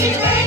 she